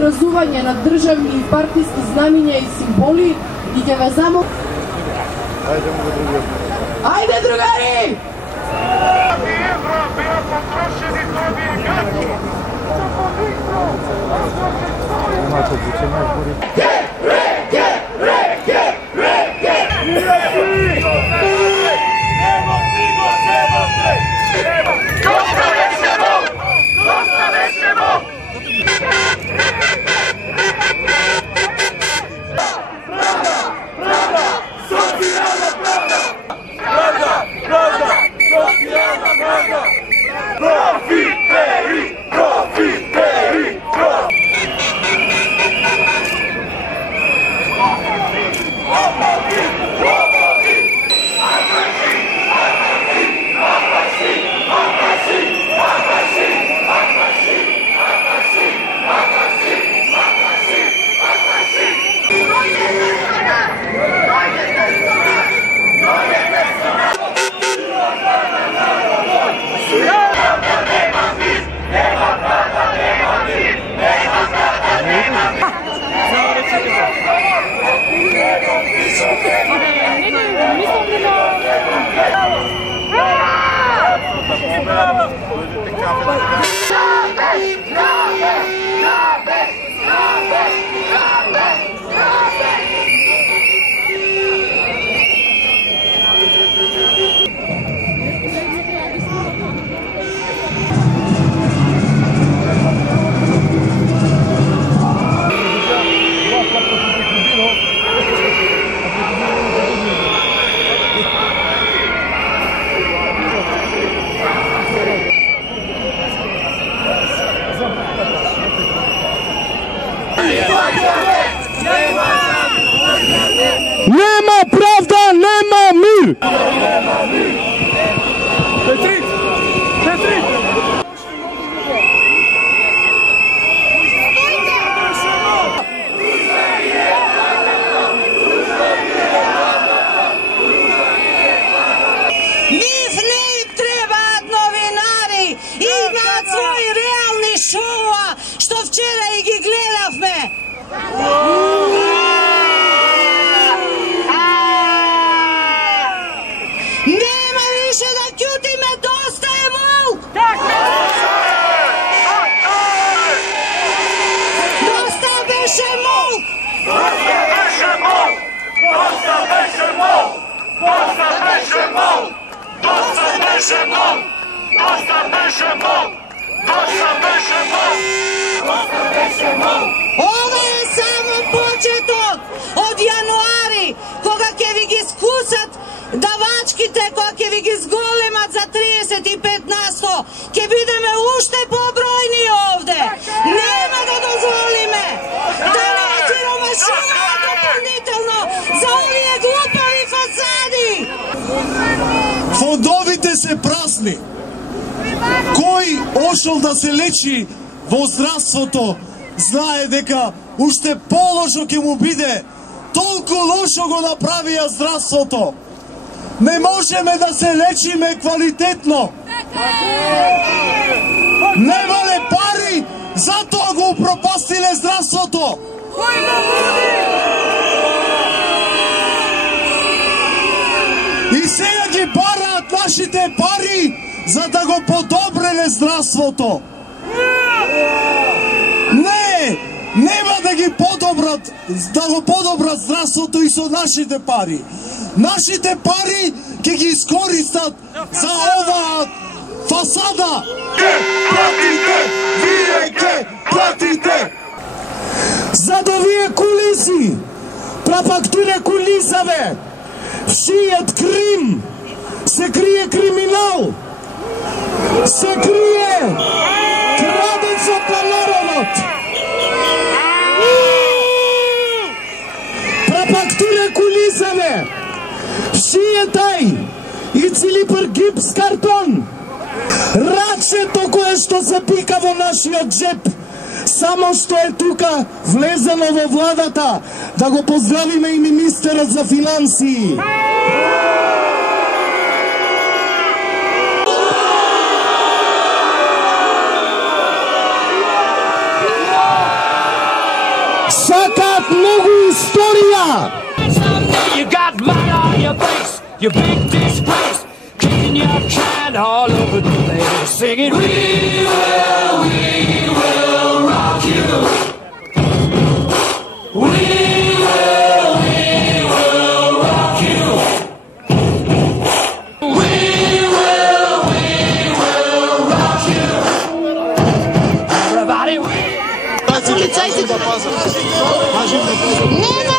изразување на државни и партиски знамиња и символи и ќе ве замолам. Ајде другари! Евро беа потрошени за овие гази. Нема правда, нема мир! Нив не им требаат новинари и имаат своји реални шоуа, што вчера и ги гледавме. Нема више да ќутиме, доста е мол! Доста беше мол! Доста беше мол! Доста беше mol! Dosta беше mol! Dosta беше mol! Dosta беше mol! Dosta беше mol! Dosta беше mol! Ова е само почеток од јануари, кога ќе ви ги скусат давачките, кога ќе ви ги зголемат за 35%, ќе бидеме уште побројни овде. Нема да дозволиме да не сиромашуваме дополнително за овие глупави фасади. Фондовите се празни. Кој ошол да се лечи во здравството, знае дека уште полошо ќе му биде. Толку лошо го направија здравството. Не можеме да се лечиме квалитетно. Немале пари, затоа го упропастиле здравството. И сега ги бараат нашите пари за да го подобреле здравството. Не, нема да ги подобрат, да го подобрат здравството и со нашите пари. Нашите пари ќе ги искористат за оваа фасада. Платите, вие ќе платите. За да вие кулиси, прапактире кулисаве, вшијат крим, се крие криминал, се крие крадецот на народот. Прапактире кулисаве, вшијат тај и цилипар гипс картон, рачето кое што се пика во нашиот джеп, само што е тука влезено во владата, да го поздравиме и министерот за финансии. you big disgrace, kicking your can all over the place, singing, we will rock you. We will rock you. We will rock you. Everybody, Не, не,